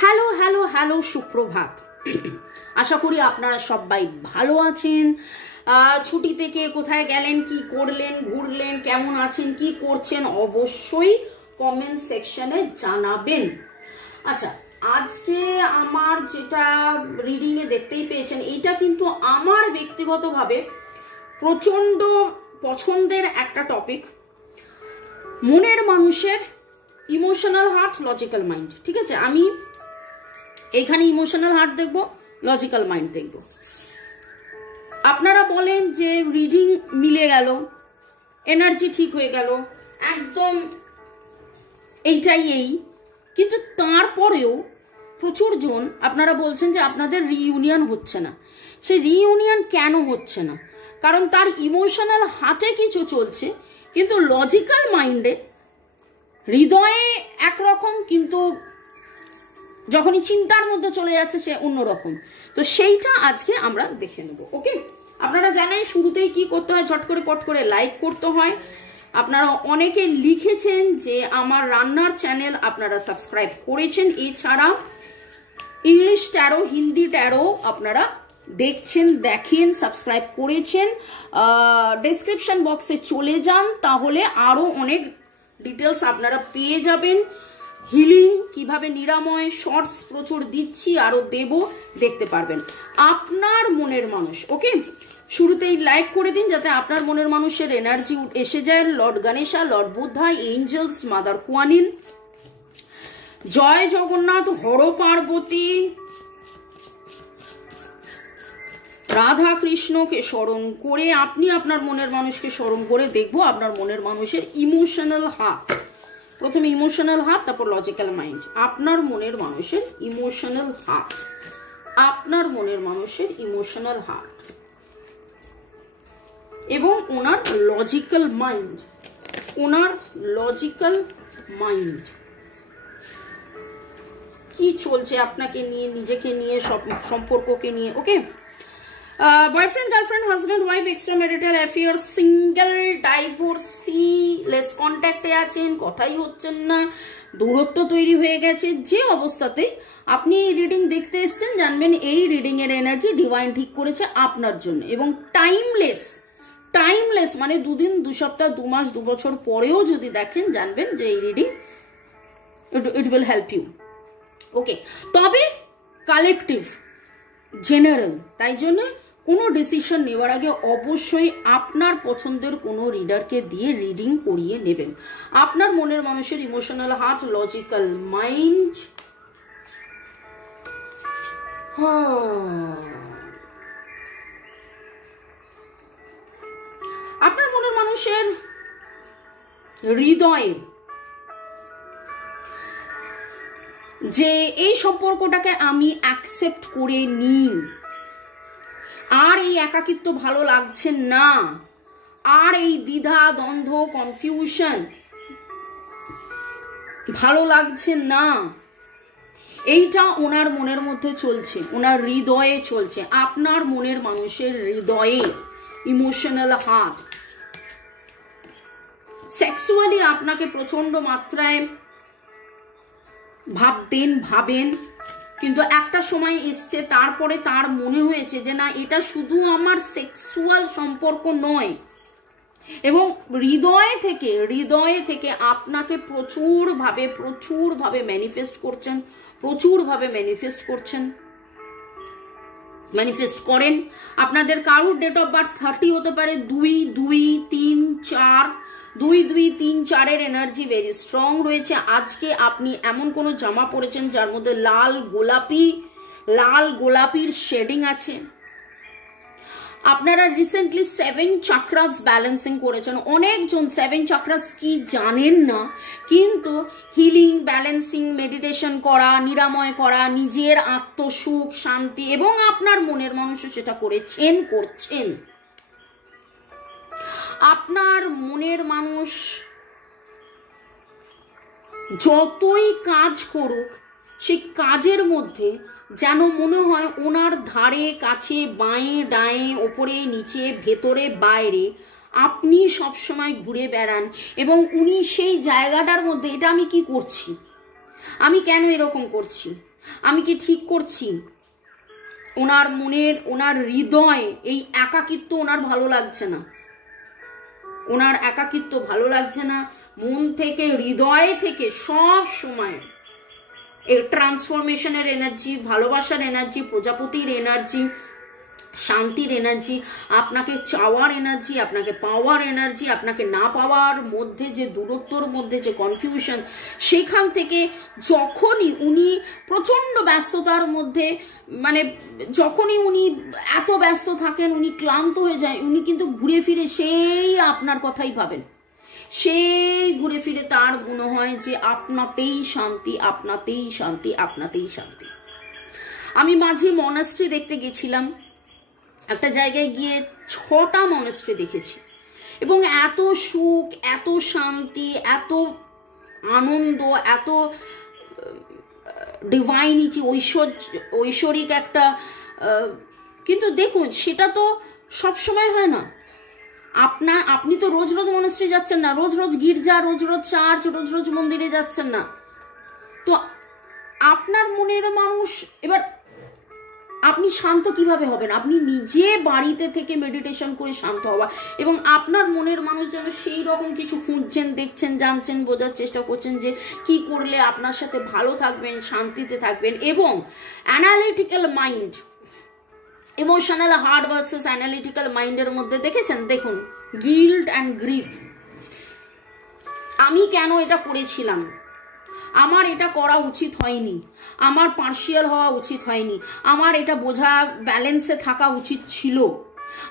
Hello hello hello সুপ্রভাত। আশা করি আপনারা সবাই ভালো আছেন। ছুটি থেকে কোথায় গেলেন, কি করলেন, ঘুরলেন, কেমন আছেন, কি করছেন অবশ্যই কমেন্ট সেকশনে জানাবেন। আচ্ছা, আজকে আমার যেটা রিডিং এ দেখতেই পেয়েছেন, এইটা কিন্তু আমার ব্যক্তিগতভাবে প্রচন্ড পছন্দের একটা টপিক। মনের মানুষের ইমোশনাল হার্ট, লজিক্যাল মাইন্ড। ঠিক আছে, আমি এখানে ইমোশনাল হার্ট দেখবো, লজিক্যাল মাইন্ড দেখবো। আপনারা বলেন যে রিডিং মিলে গেল, এনার্জি ঠিক হয়ে গেল, একদম এইটাই এই, কিন্তু তারপরেও প্রচুর জন আপনারা বলছেন যে আপনাদের রিইউনিয়ন হচ্ছে না। সেই রিইউনিয়ন কেন হচ্ছে না? কারণ তার ইমোশনাল হার্টে কিছু চলছে, কিন্তু লজিক্যাল মাইন্ডে, হৃদয়ে একরকম, কিন্তু যখনই চিন্তার মধ্যে চলে যাচ্ছে সে অন্যরকম। তো সেইটা আজকে আমরা দেখে নেব। ওকে, আপনারা জানেন শুরুতেই কি করতে হয়, ঝট করে পট করে লাইক করতে হয়। আপনারা অনেকে লিখেছেন যে আমার রান্নার চ্যানেল আপনারা সাবস্ক্রাইব করেছেন, এছাড়া ইংলিশ ট্যারো, হিন্দি ট্যারো আপনারা দেখছেন, দেখেন, সাবস্ক্রাইব করেছেন। ডেসক্রিপশন বক্সে চলে যান, তাহলে আরো অনেক ডিটেলস আপনারা পেয়ে যাবেন। হিলিং কিভাবে, নিরাময় শর্টস প্রচুর দিচ্ছি, আরো দেব, দেখতে পারবেন। আপনার মনের মানুষ, ওকে, শুরুতেই লাইক করে দিন যাতে আপনার মনের মানুষের এনার্জি এসে যায়। Lord Ganesha, lord Buddha, angels, mother Kuan Yin, জয় জগন্নাথ, হর পার্বতী, রাধা কৃষ্ণকে স্মরণ করে আপনি আপনার মনের মানুষকে স্মরণ করে দেখবো আপনার মনের মানুষের ইমোশনাল হার্ট। প্রথমে ইমোশনাল হার্ট, তারপর লজিক্যাল মাইন্ড। আপনার মনের মানুষের ইমোশনাল হার্ট, আপনার মনের মানুষের ইমোশনাল হার্ট এবং ওনার লজিক্যাল মাইন্ড, ওনার লজিক্যাল মাইন্ড কি চলছে আপনাকে নিয়ে, নিজেকে নিয়ে, সম্পর্ককে নিয়ে। Okay, boyfriend, girlfriend, husband, wife, extra marital affair, single, divorcee, less কন্ট্যাক্টে আছেন, কথাই হচ্ছেন না, দূরত্ব তৈরি হয়ে গেছে, যে অবস্থাতে আপনি এই রিডিং দেখতে এসছেন, জানবেন এই রিডিং এর এনার্জি ডিভাইন ঠিক করেছে আপনার জন্য। এবং টাইমলেস, টাইমলেস মানে দুদিন, দু সপ্তাহ, 2 মাস, 2 বছর পরেও যদি দেখেন, জানবেন যে এই reading it will help you. Okay, তবে কালেকটিভ, জেনারেল, তাই জন্য কোনো ডিসিশন নেওয়ার আগে অবশ্যই আপনার পছন্দের কোনো রিডারকে দিয়ে রিডিং করিয়ে নেবেন। আপনার মনের মানুষের ইমোশনাল হার্ট, লজিক্যাল মাইন্ড। আপনার মনের মানুষের হৃদয়ে যে এই সম্পর্কটাকে আমি অ্যাকসেপ্ট করে নিই, আর এই একাকিত্ব ভালো লাগছে না, আর এই দ্বিধা, দ্বন্দ্ব, কনফিউশন ভালো লাগছে না, এইটা ওনার মনের মধ্যে চলছে, ওনার হৃদয়ে চলছে। আপনার মনের মানুষের হৃদয়ে ইমোশনাল হার্ট, সেক্সুয়ালি আপনাকে প্রচন্ড মাত্রায় ভাবেন, কিন্তু একটা সময় এসছে, তারপরে তার মনে হয়েছে যে না, এটা শুধু আমার সেক্সুয়াল সম্পর্ক নয়, এবং হৃদয় থেকে আপনাকে প্রচুরভাবে ম্যানিফেস্ট করেন। আপনাদের কারুর ডেট অফ বার্থ 30 হতে পারে, 2, 2, 3, 4, 2, 2, 3, 4 এনার্জি ভেরি স্ট্রং রয়েছে। আজকে আপনি এমন কোনো জামা পরেছেন যার মধ্যে লাল গোলাপির শেডিং আছে। আপনারা রিসেন্টলি 7 চাকরাস ব্যালেন্সিং করেছেন। অনেকজন 7 চাকরাস কি জানেন না, কিন্তু হিলিং, ব্যালেন্সিং, মেডিটেশন করা, নিরাময় করা, নিজের আত্মসুখ, শান্তি, এবং আপনার মনের মানুষও সেটা করছেন। আপনার মনের মানুষ যতই কাজ করুক, সেই কাজের মধ্যে যেন মনে হয় ওনার ধারে কাছে, বাঁয়ে ডায়ে, ওপরে নিচে, ভেতরে বাইরে আপনি সবসময় ঘুরে বেড়ান, এবং উনি সেই জায়গাটার মধ্যে, এটা আমি কি করছি, আমি কেন এরকম করছি, আমি কি ঠিক করছি? ওনার মনের, ওনার হৃদয়, এই একাকিত্ব ওনার ভালো লাগছে না, ওনার একাকিত্ব ভালো লাগছে না। মন থেকে, হৃদয় থেকে সব সময় এই ট্রান্সফরমেশনের এনার্জি, ভালোবাসার এনার্জি, প্রজাপতির এনার্জি, শান্তির এনার্জি, আপনাকে চাওয়ার এনার্জি, আপনাকে পাওয়ার এনার্জি, আপনাকে না পাওয়ার মধ্যে যে দূরত্বর মধ্যে যে কনফিউশন, সেখান থেকে যখনই উনি প্রচণ্ড ব্যস্ততার মধ্যে, মানে যখনই উনি এত ব্যস্ত থাকেন, উনি ক্লান্ত হয়ে যায়, উনি কিন্তু ঘুরে ফিরে সেই আপনার কথাই ভাবেন, সেই ঘুরে ফিরে তার মনে হয় যে আপনাতেই শান্তি, আপনাতেই শান্তি, আপনাতেই শান্তি। আমি মাঝে মনাস্ট্রি দেখতে গেছিলাম, একটা জায়গায় গিয়ে 6টা মনাস্ট্রি দেখেছি, এবং এত সুখ, এত শান্তি, এত আনন্দ, এত ডিভাইনিটি, ঐশ্বরিক একটা, কিন্তু দেখুন সেটা তো সব সময় হয় না। আপনি তো রোজ রোজ মনাস্ট্রি যাচ্ছেন না, রোজ রোজ গির্জা, রোজ রোজ চার্চ, রোজ রোজ মন্দিরে যাচ্ছেন না। তো আপনার মনের মানুষ, এবার আপনি শান্ত কিভাবে হবেন? আপনি নিজে বাড়িতে থেকে মেডিটেশন করে শান্ত হওয়া, এবং আপনার মনের মানুষ যেন সেই রকম কিছু খুঁজছেন, দেখছেন, জানছেন, বোঝার চেষ্টা করছেন যে কি করলে আপনার সাথে ভালো থাকবেন, শান্তিতে থাকবেন। এবং analytical mind, emotional heart versus analytical মাইন্ডের মধ্যে দেখেছেন, দেখুন গিল্ট অ্যান্ড গ্রিফ। আমি কেন এটা করেছিলাম, আমার এটা করা উচিত হয়নি, আমার পার্শিয়াল হওয়া উচিত হয়নি, আমার এটা বোঝা, ব্যালেন্সে থাকা উচিত ছিল,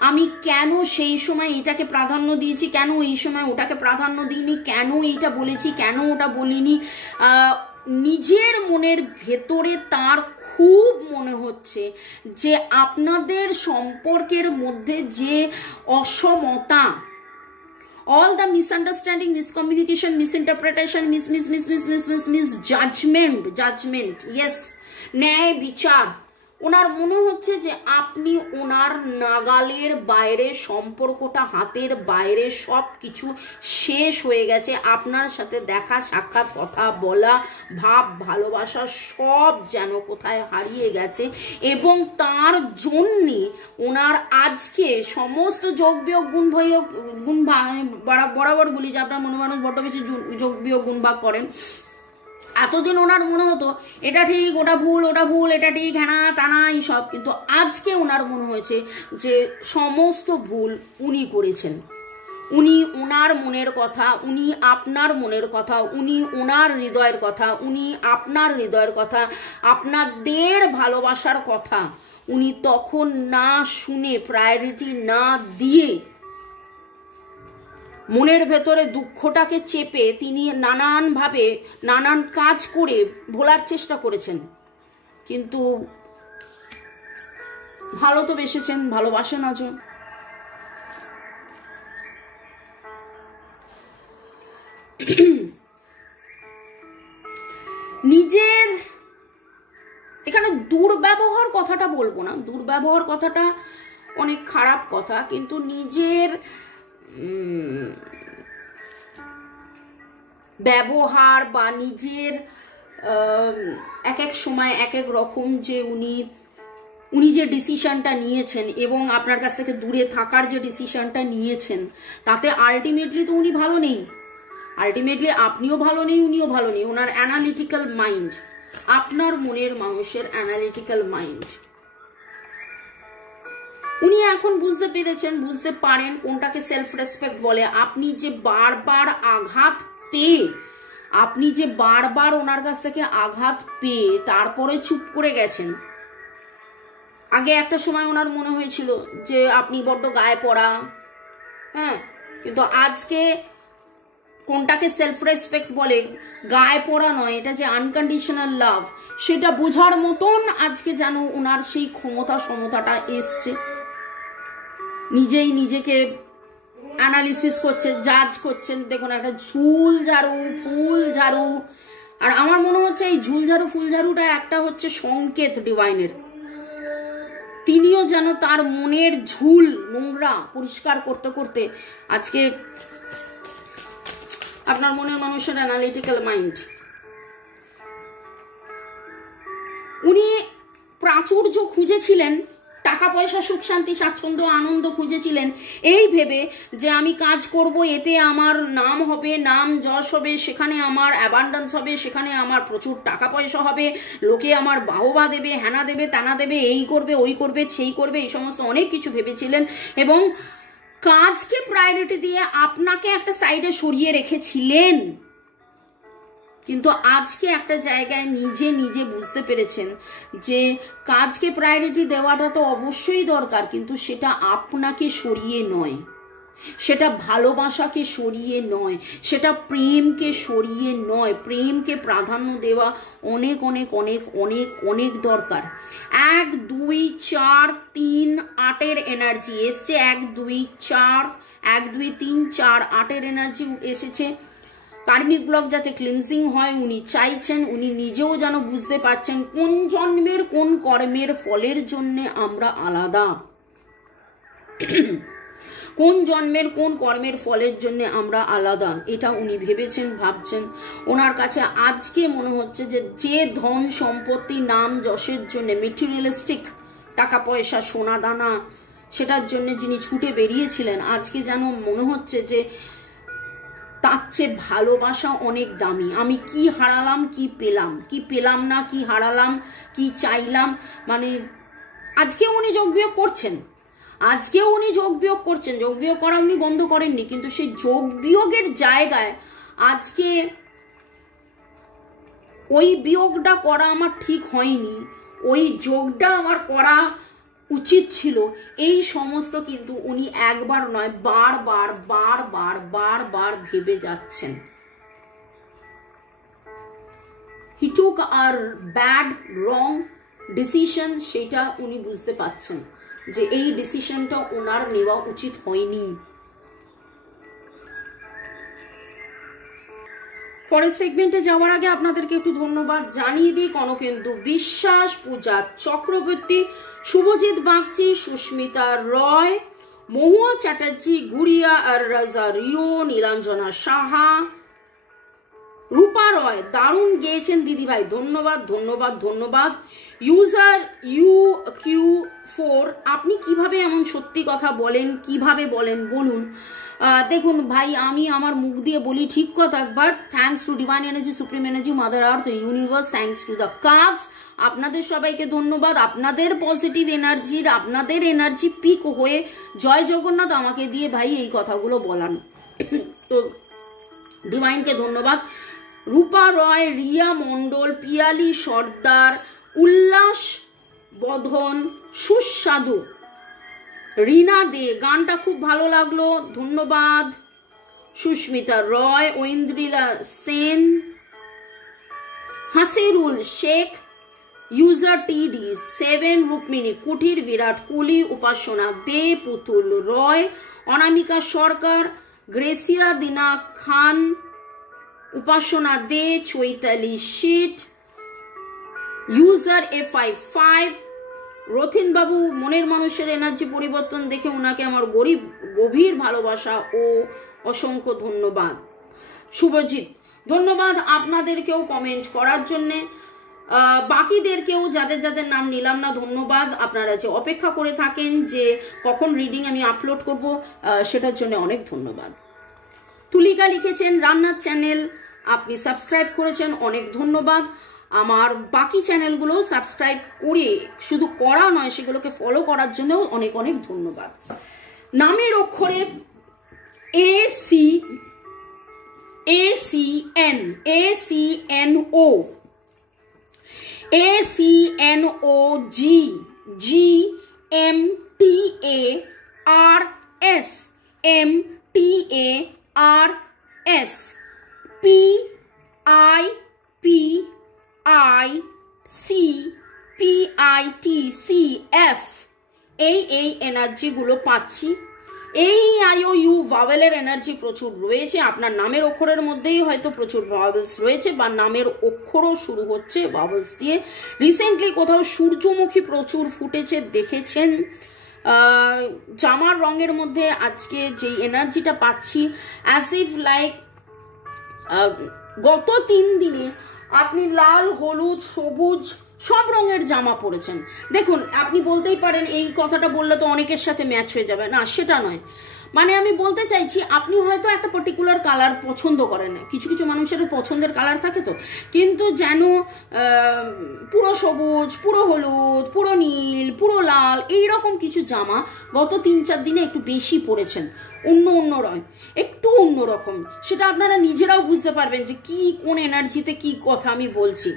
আমি কেন সেই সময় এটাকে প্রাধান্য দিয়েছি, কেন এই সময় ওটাকে প্রাধান্য দিইনি, কেন এইটা বলেছি, কেন ওটা বলিনি। নিজের মনের ভেতরে তার খুব মনে হচ্ছে যে আপনাদের সম্পর্কের মধ্যে যে অসমতা, all the misunderstanding, miscommunication, misinterpretation, judgment, yes, ন্যায় বিচার, ওনার মনে হচ্ছে যে আপনি ওনার নাগালের বাইরে, সম্পর্কটা হাতের বাইরে, সব কিছু শেষ হয়ে গেছে, আপনার সাথে দেখা সাক্ষাৎ, কথা বলা, ভাব, ভালোবাসা সব যেন কোথায় হারিয়ে গেছে। এবং তার জন্যে ওনার আজকে সমস্ত যোগ বিয়োগ গুণ বরাবর বলি যে আপনার মনে মানুষ বড্ড বেশি যোগ বিয়োগ গুণ ভাগ করেন। এতদিন ওনার মনে হতো এটা ঠিক, ওটা ভুল, ওটা ভুল, এটা ঠিক, হ্যানা তানা এইসব, কিন্তু আজকে ওনার মনে হয়েছে যে সমস্ত ভুল উনি করেছেন। উনি ওনার মনের কথা, উনি আপনার মনের কথা, উনি ওনার হৃদয়ের কথা, উনি আপনার হৃদয়ের কথা, আপনাদের ভালোবাসার কথা উনি তখন না শুনে, প্রায়োরিটি না দিয়ে, মনের ভেতরে দুঃখটাকে চেপে তিনি নানানভাবে নানান কাজ করে ভোলার চেষ্টা করেছেন। কিন্তু ভালো তো বেসেছেন, ভালোবাসেন আজও। নিজের এখানে দুর্ব্যবহার কথাটা বলবো না, দুর্ব্যবহার কথাটা অনেক খারাপ কথা, কিন্তু নিজের ব্যবহার বা নিজের এক এক সময় এক এক রকম, যে উনি যে ডিসিশনটা নিয়েছেন এবং আপনার কাছ থেকে দূরে থাকার যে ডিসিশনটা নিয়েছেন, তাতে আলটিমেটলি তো উনি ভালো নেই, আলটিমেটলি আপনিও ভালো নেই, উনিও ভালো নেই। ওনার অ্যানালিটিক্যাল মাইন্ড, আপনার মনের মানুষের অ্যানালিটিক্যাল মাইন্ড, উনি এখন বুঝতে পেরেছেন, বুঝতে পারেন কোনটাকে সেলফ রেসপেক্ট বলে। আপনি যে বারবার আঘাত পেয়ে, আপনি যে বারবার ওনার কাছ থেকে আঘাত পেয়ে তারপরে চুপ করে গেছেন। আগে একটা সময় ওনার মনে হয়েছিল যে আপনি বড্ড গায়ে পড়া, হ্যাঁ, কিন্তু আজকে কোনটাকে সেলফ রেসপেক্ট বলে, গায়ে পড়া নয়, এটা যে আনকন্ডিশনাল লাভ, সেটা বোঝার মতন আজকে যেন ওনার সেই সমতাটা এসছে। নিজেই নিজেকে অ্যানালিসিস করছে, জাজ করছেন। দেখুন, একটা ঝুল ঝাড়ু, ফুল ঝাড়ু, আর আমার মনে হচ্ছে এই ঝুল ঝাড়ু ফুল ঝাড়ুটা একটা হচ্ছে সংকেত ডিভাইনের। তিনিও যেন তার মনের ঝুল নোংরা পরিষ্কার করতে করতে আজকে আপনার মনের মানুষের অ্যানালিটিক্যাল মাইন্ড, উনি প্রাচুর্য খুঁজেছিলেন, টাকা পয়সা, সুখ শান্তি স্বাচ্ছন্দ্য আনন্দ খুঁজেছিলেন এই ভেবে যে আমি কাজ করব, এতে আমার নাম হবে, নাম যশ হবে, সেখানে আমার অ্যাবান্ডেন্স হবে, সেখানে আমার প্রচুর টাকা পয়সা হবে, লোকে আমার বাহবা দেবে, হ্যানা দেবে, তানা দেবে, এই করবে, ওই করবে, সেই করবে, এই সমস্ত অনেক কিছু ভেবেছিলেন এবং কাজকে প্রায়োরিটি দিয়ে আপনাকে একটা সাইডে সরিয়ে রেখেছিলেন। কিন্তু আজকে একটা জায়গায় নিজে নিজে বুঝতে পেরেছেন যে কাজকে প্রায়োরিটি দেওয়াটা তো অবশ্যই দরকার, কিন্তু সেটা আপনাকে সরিয়ে নয়, সেটা ভালোবাসাকে সরিয়ে নয়, সেটা প্রেমকে সরিয়ে নয়। প্রেমকে প্রাধান্য দেওয়া অনেক অনেক অনেক অনেক অনেক দরকার। 1 2 4 3 8-এর এনার্জি এসছে, 1 2 4 1 2 3 4 8-এর এনার্জি এসেছে। কার্মিক ব্লক যাতে ক্লিনজিং হয় উনি চাইছেন, উনি নিজেও যেন বুঝতে পারছেন কোন জন্মের কোন কর্মের ফলের জন্য আমরা আলাদা, কোন জন্মের কোন কর্মের ফলের জন্য আমরা আলাদা, এটা উনি ভেবেছেন, ভাবছেন। ওনার কাছে আজকে মনে হচ্ছে যে ধন সম্পত্তি নাম যশের জন্য, মেটেরিয়ালিস্টিক টাকা পয়সা সোনা দানা, সেটার জন্য যিনি ছুটে বেরিয়েছিলেন, আজকে যেন মনে হচ্ছে যে তার চেয়ে ভালোবাসা অনেক দামি। আমি কি হারালাম, কি পেলাম, কি পেলাম না, কি হারালাম, কি চাইলাম, মানে আজকেও উনি যোগ বিয়োগ করছেন, আজকেও উনি যোগ বিয়োগ করছেন। যোগ বিয়োগ করা উনি বন্ধ করেননি, কিন্তু সেই যোগ বিয়োগের জায়গায় আজকে ওই বিয়োগটা করা আমার ঠিক হয়নি, ওই যোগটা আমার করা উচিত ছিল, এই সমস্ত কিন্তু উনি একবার নয় বারবার বারবার বারবার ভেবে যাচ্ছেন। হি টুক আর ব্যাড রং ডিসিশন, সেটা উনি বুঝতে পারছেন যে এই ডিসিশনটা ওনার নেওয়া উচিত হয়নি। পরের সেগমেন্টে যাওয়ার আগে আপনাদেরকে একটু ধন্যবাদ জানিয়ে দিই। কনকেন্দু বিশ্বাস, পূজা চক্রবর্তী, শুভজিৎ বাগচি, সুস্মিতা রয়, মহুয়া চ্যাটার্জি, গুড়িয়া আর রাজা রিও, নীলাঞ্জনা সাহা, রূপা রয়, দারুণ গেয়েছেন দিদিভাই, ধন্যবাদ ধন্যবাদ ধন্যবাদ। ইউজার UQ4, আপনি কিভাবে এমন সত্যি কথা বলেন, কিভাবে বলেন বলুন। দেখুন ভাই, আমি আমার মুখ দিয়ে বলি ঠিক কথা, but thanks to divine energy, supreme energy, mother earth, universe, thanks to the cards, আপনাদের সবাইকে ধন্যবাদ। আপনাদের পজিটিভ এনার্জির, আপনাদের এনার্জি পিক হয়ে জয় জগন্নাথ আমাকে দিয়ে ভাই এই কথাগুলো বলান, তো ডিভাইনকে ধন্যবাদ। রূপা রয়, রিয়া মণ্ডল, পিয়ালি সর্দার, উল্লাস বধন, সুস্বাদু, রিনা দে, গানটা খুব ভালো লাগলো, ধন্যবাদ। সুস্মিতা রয়, ঐন্দ্রিলা সেন, হাসিরুল শেখ, ইউজার TD7, রুক্মিণী কুঠির, বিরাট কোহলি, উপাসনা দে, পুতুল রয়, অনামিকা সরকার, গ্রেসিয়া দিনা খান, উপাসনা দে, চৈতালি শীত, ইউজার A55, রথিন বাবু, মনের মানুষের এনার্জি পরিবর্তন দেখে ওনাকে আমার গভীর ভালোবাসা ও অসংখ্য ধন্যবাদ। শুভজিৎ, ধন্যবাদ আপনাদেরকেও কমেন্ট করার জন্যে। বাকিদেরকেও যাদের যাদের নাম নিলাম না ধন্যবাদ। আপনারা যে অপেক্ষা করে থাকেন যে কখন রিডিং আমি আপলোড করব, সেটার জন্য অনেক ধন্যবাদ। তুলিকা লিখেছেন রান্নার চ্যানেল আপনি সাবস্ক্রাইব করেছেন, অনেক ধন্যবাদ। আমার বাকি চ্যানেলগুলো সাবস্ক্রাইব করে, শুধু করা নয় সেগুলোকে ফলো করার জন্য অনেক অনেক ধন্যবাদ। নামের অক্ষরে ACN, ACNO, ACNOG, GMTARS, MTARS, PIPICPITCF, এই এনার্জিগুলো পাচ্ছি। এই IOU ভাওয়েলের এনার্জি প্রচুর রয়েছে, আপনার নামের অক্ষরের মধ্যেই হয়তো প্রচুর ভাওয়েলস রয়েছে, বা নামের অক্ষরও শুরু হচ্ছে ভাওয়েলস দিয়ে। রিসেন্টলি কোথাও সূর্যমুখী প্রচুর ফুটেছে দেখেছেন। জামার রঙের মধ্যে আজকে যেই এনার্জিটা পাচ্ছি, অ্যাজ ইফ লাইক গত 3 দিনে আপনি লাল, হলুদ, সবুজ সব রঙের জামা পরেছেন। দেখুন, আপনি বলতেই পারেন এই কথাটা বললে তো অনেকের সাথে ম্যাচ হয়ে যাবে, না সেটা নয়। মানে আমি বলতে চাইছি, আপনি হয়তো একটা পার্টিকুলার কালার পছন্দ করেন, কিছু কিছু মানুষের পছন্দের কালার থাকে তো, কিন্তু যেন পুরো সবুজ, পুরো হলুদ, পুরো নীল, পুরো লাল, এইরকম কিছু জামা গত 3-4 দিনে একটু বেশি পরেছেন, অন্য রং, একটু অন্যরকম। সেটা আপনারা নিজেরাও বুঝতে পারবেন যে কি কোন এনার্জিতে কি কথা আমি বলছি।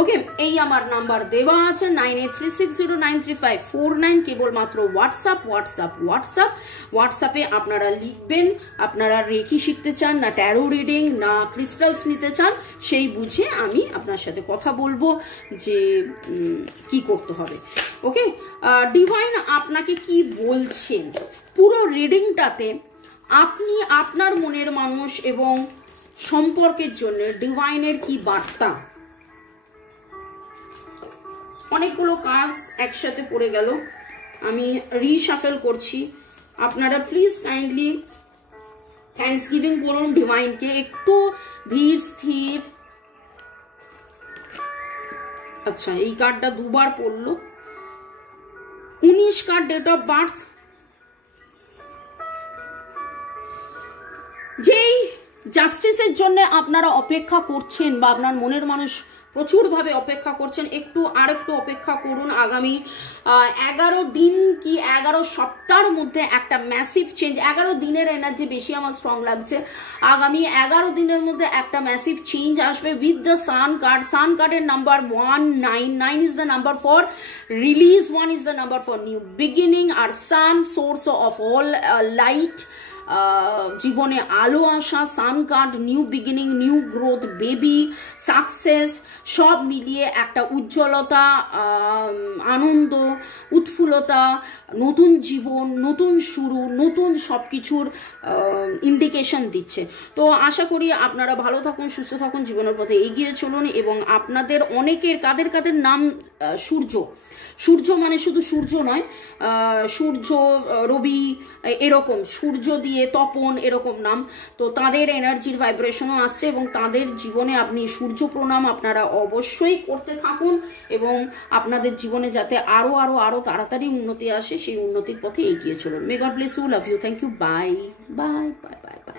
ওকে, এই আমার নাম্বার দেওয়া আছে 9836093549, কেবলমাত্র হোয়াটসঅ্যাপে আপনারা লিখবেন আপনারা রেকি শিখতে চান না ট্যারো রিডিং না ক্রিস্টালস নিতে চান, সেই বুঝে আমি আপনার সাথে কথা বলবো যে কি করতে হবে। ওকে, ডিভাইন আপনাকে কি বলছেন পুরো রিডিংটাতে, আপনি আপনার মনের মানুষ এবং সম্পর্কের জন্য ডিভাইনের কি বার্তা। অনেকগুলো কার্ডস একসাথে পড়ে গেল, আমি রিশাফেল করছি। আপনারা প্লিজ কাইন্ডলি থ্যাঙ্কস গিভিং করুন ডিভাইনকে, একটু ধীর স্থির। আচ্ছা, এই কার্ডটা দুবার পড়লো। 19 কার্ড ডেট অফ বার্থ। যেই জাস্টিসের জন্য আপনারা অপেক্ষা করছেন বা আপনার মনের মানুষ প্রচুরভাবে অপেক্ষা করছেন, আরেকটু অপেক্ষা করুন। আগামী 11 দিন কি 11 সপ্তাহের মধ্যে একটা ম্যাসিভ চেঞ্জ, 11 দিনের এনার্জি বেশি আমার স্ট্রং লাগছে। আগামী 11 দিনের মধ্যে একটা ম্যাসিভ চেঞ্জ আসবে with the sun card. Sun কার্ডের number 199 is the number for release, 1 is the number for new beginning, আর sun source of all light, জীবনে আলো আসা, sun card, new beginning, new growth, baby, success, সব মিলিয়ে একটা উজ্জ্বলতা, আনন্দ, উৎফুল্লতা, নতুন জীবন, নতুন শুরু, নতুন সব কিছুর ইন্ডিকেশন দিচ্ছে। তো আশা করি আপনারা ভালো থাকুন, সুস্থ থাকুন, জীবনের পথে এগিয়ে চলুন। এবং আপনাদের অনেকের কাদের নাম সূর্য মানে শুধু সূর্য নয়, সূর্য, রবি, এরকম সূর্য দিয়ে তপন, এরকম নাম, তো তাদের এনার্জির ভাইব্রেশনও আসছে এবং তাদের জীবনে আপনি সূর্য প্রণাম আপনারা অবশ্যই করতে থাকুন এবং আপনাদের জীবনে যাতে আরো তাড়াতাড়ি উন্নতি আসে, সেই উন্নতির পথে এগিয়ে চলুন। May God bless you, love you, thank you, bye bye bye bye by.